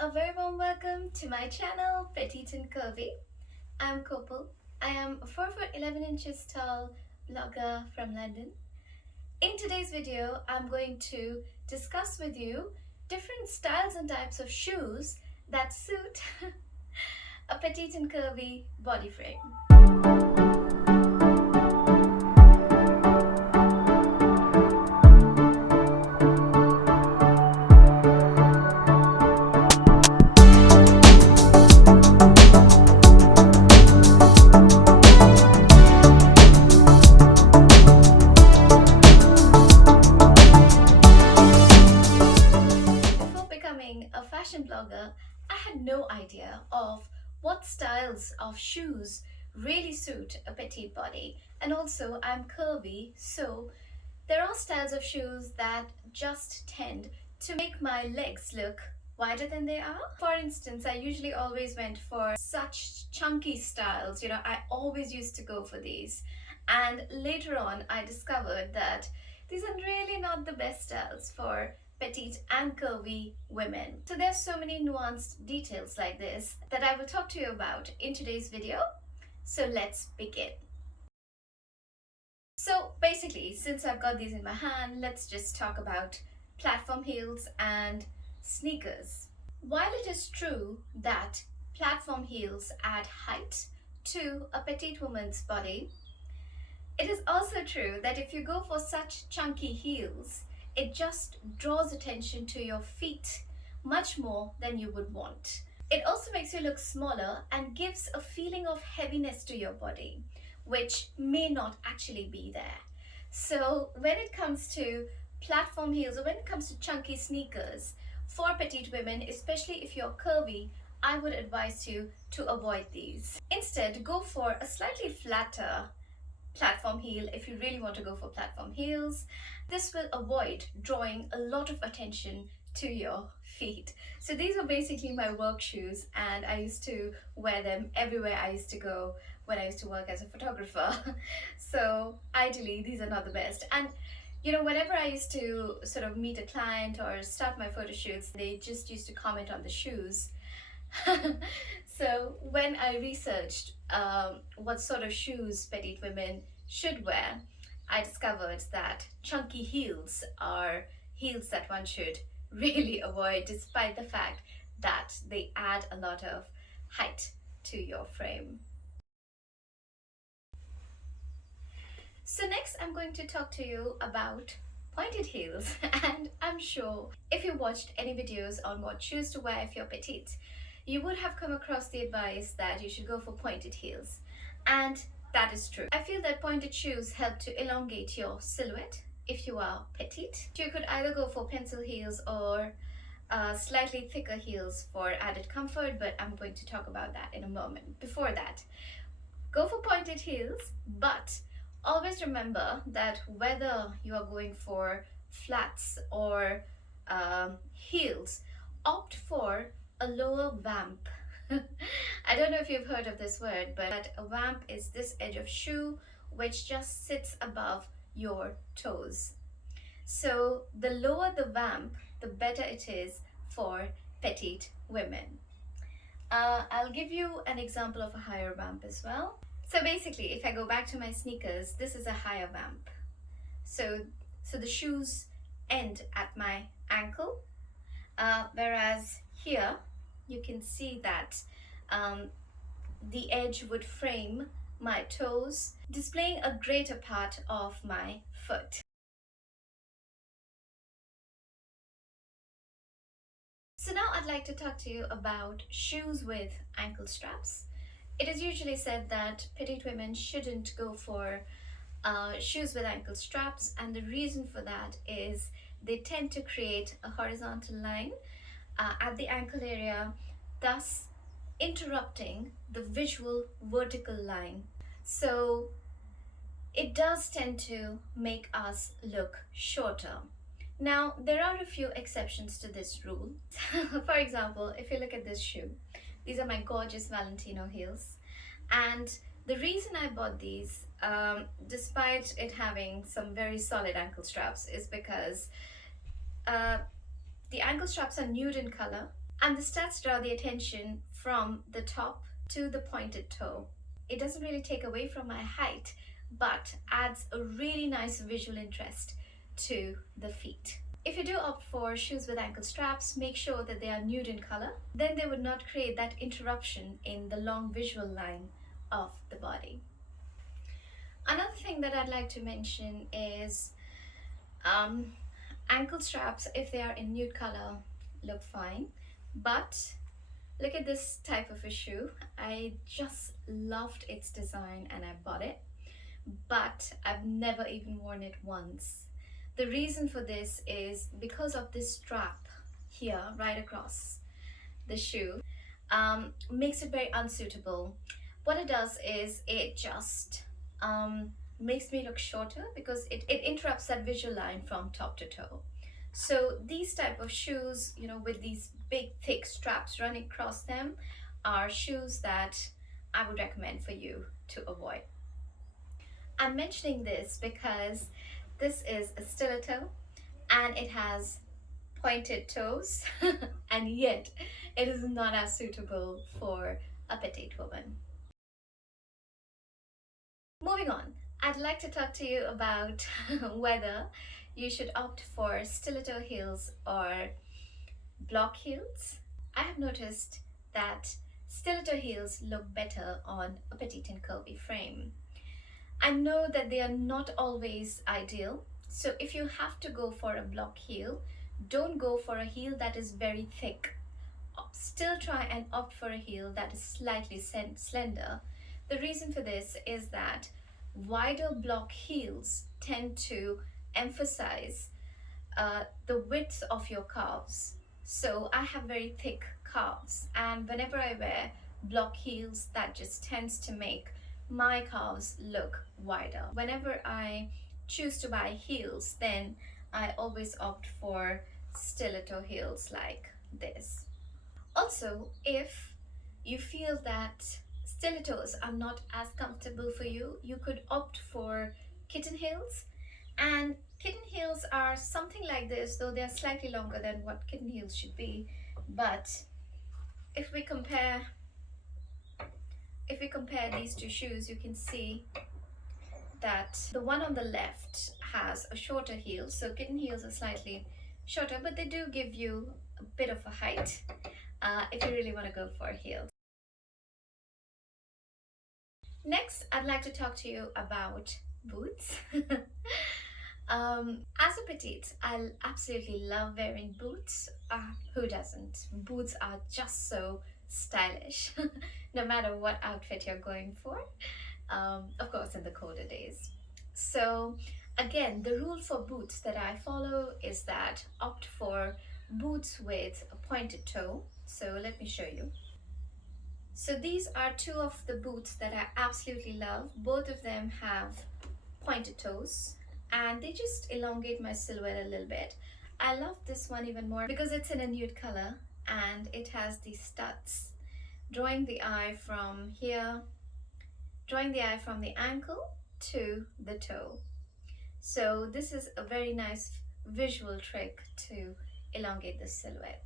a very warm welcome to my channel Petite and Curvy. I'm Kopal. I am a 4 foot 11 inches tall blogger from London. In today's video, I'm going to discuss with you different styles and types of shoes that suit a petite and curvy body frame. Before becoming a fashion blogger, I had no idea of what styles of shoes really suit a petite body. And also, I'm curvy, so there are styles of shoes that just tend to make my legs look wider than they are. For instance, I usually always went for such chunky styles. I always used to go for these. And later on, I discovered that these are really not the best styles for petite and curvy women. So there's so many nuanced details like this that I will talk to you about in today's video. So let's begin. So basically, since I've got these in my hand, let's just talk about platform heels and sneakers. While it is true that platform heels add height to a petite woman's body, it is also true that if you go for such chunky heels, it just draws attention to your feet much more than you would want. It also makes you look smaller and gives a feeling of heaviness to your body, which may not actually be there. So when it comes to platform heels or when it comes to chunky sneakers, for petite women, especially if you're curvy, I would advise you to avoid these. Instead, go for a slightly flatter platform heel if you really want to go for platform heels. This will avoid drawing a lot of attention to your feet. So these were basically my work shoes, and I used to wear them everywhere I used to go when I used to work as a photographer. So ideally, these are not the best. And whenever I used to sort of meet a client or start my photo shoots, they just used to comment on the shoes. So when I researched what sort of shoes petite women should wear, I discovered that chunky heels are heels that one should really avoid, despite the fact that they add a lot of height to your frame. So next I'm going to talk to you about pointed heels. And I'm sure if you watched any videos on what shoes to wear if you're petite, you would have come across the advice that you should go for pointed heels. And that is true. I feel that pointed shoes help to elongate your silhouette if you are petite. You could either go for pencil heels or slightly thicker heels for added comfort, but I'm going to talk about that in a moment. Before that, go for pointed heels, but always remember that whether you are going for flats or heels, opt for a lower vamp. I don't know if you've heard of this word, but a vamp is this edge of shoe which just sits above your toes. So the lower the vamp, the better it is for petite women. I'll give you an example of a higher vamp as well. So basically, if I go back to my sneakers, this is a higher vamp. So the shoes end at my ankle, whereas here you can see that the edge would frame my toes, displaying a greater part of my foot. So now I'd like to talk to you about shoes with ankle straps. It is usually said that petite women shouldn't go for shoes with ankle straps, and the reason for that is they tend to create a horizontal line at the ankle area, thus interrupting the visual vertical line. So it does tend to make us look shorter. Now, there are a few exceptions to this rule. For example, if you look at this shoe, these are my gorgeous Valentino heels. And the reason I bought these, despite it having some very solid ankle straps, is because the ankle straps are nude in color And the studs draw the attention from the top to the pointed toe. It doesn't really take away from my height, but adds a really nice visual interest to the feet. If you do opt for shoes with ankle straps, make sure that they are nude in color. Then they would not create that interruption in the long visual line of the body. Another thing that I'd like to mention is um, ankle straps, if they are in nude color, look fine. But look at this type of a shoe. I just loved its design and I bought it, but I've never even worn it once. The reason for this is because of this strap here right across the shoe, makes it very unsuitable. What it does is it just makes me look shorter because it interrupts that visual line from top to toe. So these type of shoes, you know, with these big thick straps running across them, are shoes that I would recommend for you to avoid. I'm mentioning this because this is a stiletto and it has pointed toes and yet it is not as suitable for a petite woman. Moving on, I'd like to talk to you about whether you should opt for stiletto heels or block heels. I have noticed that stiletto heels look better on a petite and curvy frame. I know that they are not always ideal, so if you have to go for a block heel, don't go for a heel that is very thick. Still try and opt for a heel that is slightly slender. The reason for this is that wider block heels tend to emphasize the width of your calves. So I have very thick calves, and whenever I wear block heels, that just tends to make my calves look wider. Whenever I choose to buy heels, then I always opt for stiletto heels like this. Also, if you feel that stilettos are not as comfortable for you, you could opt for kitten heels. And kitten heels are something like this, though they're slightly longer than what kitten heels should be. But if we compare these two shoes, you can see that the one on the left has a shorter heel, so kitten heels are slightly shorter, but they do give you a bit of a height if you really want to go for heels. Next, I'd like to talk to you about boots. As a petite, I absolutely love wearing boots. Who doesn't? Boots are just so stylish, no matter what outfit you're going for. Of course, in the colder days. So again, the rule for boots that I follow is that opt for boots with a pointed toe. So let me show you. So these are two of the boots that I absolutely love. Both of them have pointed toes and they just elongate my silhouette a little bit. I love this one even more because it's in a nude color and it has these studs drawing the eye from here, drawing the eye from the ankle to the toe. So this is a very nice visual trick to elongate the silhouette.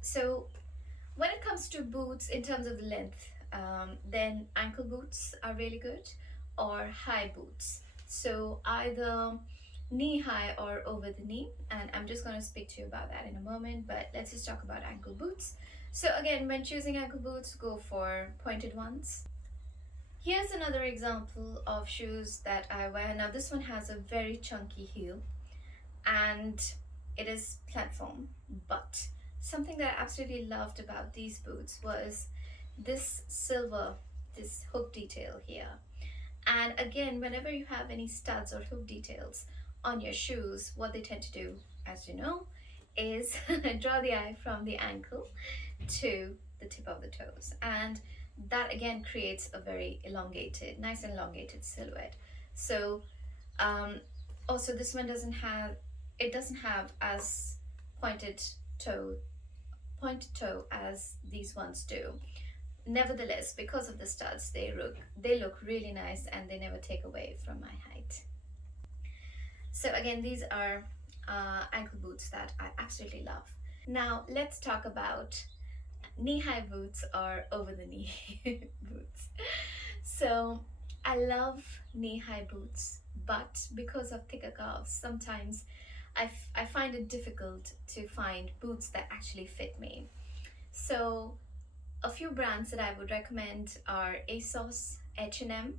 So when it comes to boots in terms of the length, then ankle boots are really good, or high boots. So either knee high or over the knee, and I'm just going to speak to you about that in a moment, but let's just talk about ankle boots. So again, when choosing ankle boots, go for pointed ones. Here's another example of shoes that I wear. Now this one has a very chunky heel and it is platform, but something that I absolutely loved about these boots was this hook detail here. And again, whenever you have any studs or hook details on your shoes, what they tend to do, as you know, is draw the eye from the ankle to the tip of the toes. And that again creates a very elongated, nice and elongated silhouette. So also this one doesn't have as pointed toe as these ones do. Nevertheless, because of the studs, they look really nice and they never take away from my height. So again, these are ankle boots that I absolutely love. Now let's talk about knee-high boots or over-the-knee boots. So I love knee-high boots, but because of thicker calves, sometimes I find it difficult to find boots that actually fit me. So a few brands that I would recommend are ASOS, H&M,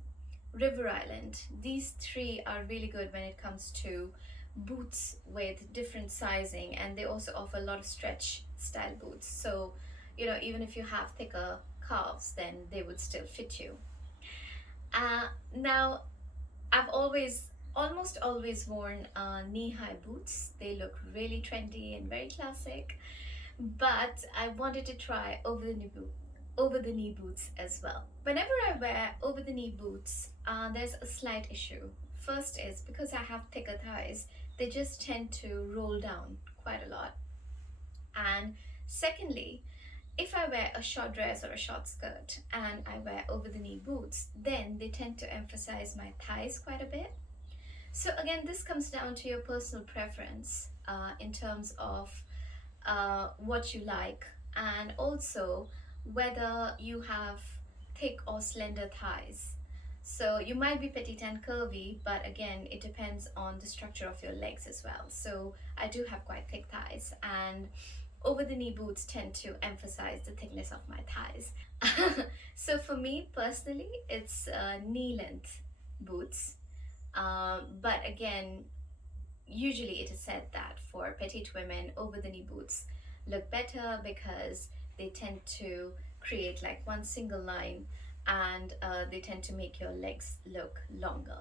River Island. These three are really good when it comes to boots with different sizing, and they also offer a lot of stretch style boots. So, even if you have thicker calves, then they would still fit you. Now, I've almost always worn knee-high boots. They look really trendy and very classic, but I wanted to try over the knee boots as well. Whenever I wear over the knee boots, there's a slight issue. First is because I have thicker thighs, they just tend to roll down quite a lot. And secondly, if I wear a short dress or a short skirt and I wear over the knee boots, then they tend to emphasize my thighs quite a bit. So again, this comes down to your personal preference in terms of what you like, and also whether you have thick or slender thighs. So you might be petite and curvy, but again, it depends on the structure of your legs as well. So I do have quite thick thighs, and over the knee boots tend to emphasize the thickness of my thighs. So for me personally, it's knee length boots. But again, usually it is said that for petite women, over the knee boots look better because they tend to create like one single line, and they tend to make your legs look longer.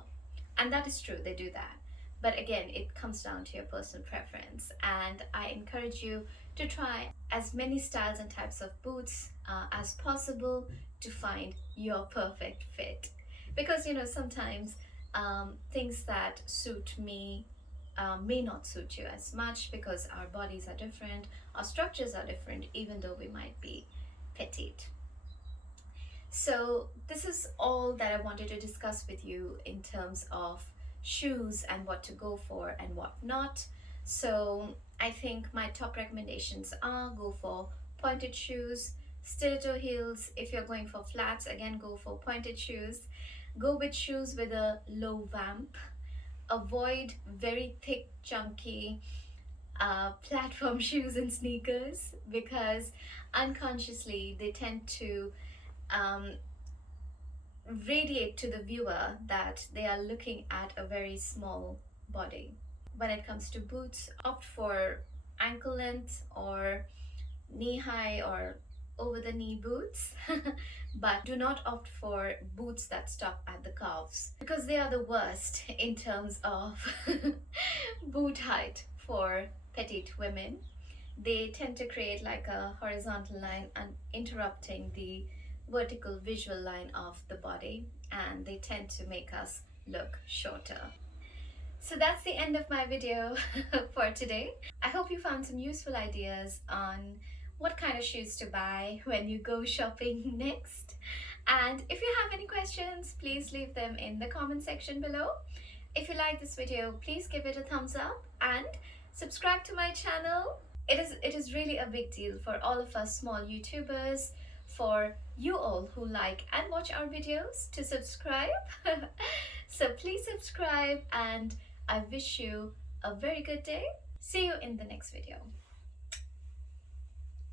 And that is true, they do that. But again, it comes down to your personal preference, and I encourage you to try as many styles and types of boots as possible to find your perfect fit. Because sometimes things that suit me may not suit you as much, because our bodies are different, our structures are different, even though we might be petite. So this is all that I wanted to discuss with you in terms of shoes and what to go for and what not. So I think my top recommendations are: go for pointed shoes, stiletto heels. If you're going for flats, again, go for pointed shoes. Go with shoes with a low vamp. Avoid very thick, chunky platform shoes and sneakers, because unconsciously they tend to um, radiate to the viewer that they are looking at a very small body. When it comes to boots, opt for ankle length or knee high or over the knee boots, but do not opt for boots that stop at the calves, because they are the worst in terms of boot height for petite women. They tend to create like a horizontal line and interrupting the vertical visual line of the body, and they tend to make us look shorter. So that's the end of my video for today. I hope you found some useful ideas on what kind of shoes to buy when you go shopping next. And if you have any questions, please leave them in the comment section below. If you like this video, please give it a thumbs up and subscribe to my channel. It is really a big deal for all of us small YouTubers, for you all who like and watch our videos, to subscribe. So please subscribe, and I wish you a very good day. See you in the next video.